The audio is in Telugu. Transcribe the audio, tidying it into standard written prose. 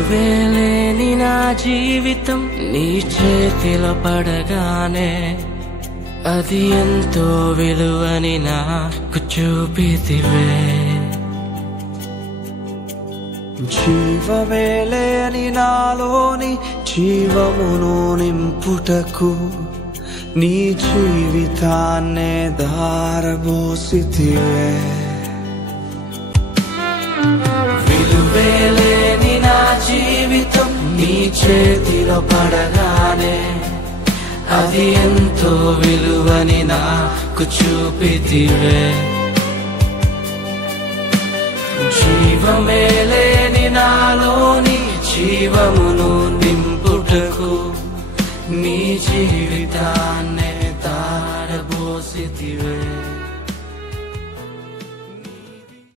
విలువేలేని నా జీవితం నీ చేతిలో పడగానే అది ఎంతో విలువని నాకు చూపితివే. జీవమేలేని నాలోని జీవమును నింపుటకు నీ జీవితాన్నే ధారబోసితివే. విలువేలేని నా జీవితం నీ చేతిలో పడగానే అది ఎంతో విలువని నాకు చూపితివే. జీవమేలేని నాలోని జీవమును నింపుటకు నీ జీవితాన్నే ధారబోసితివే.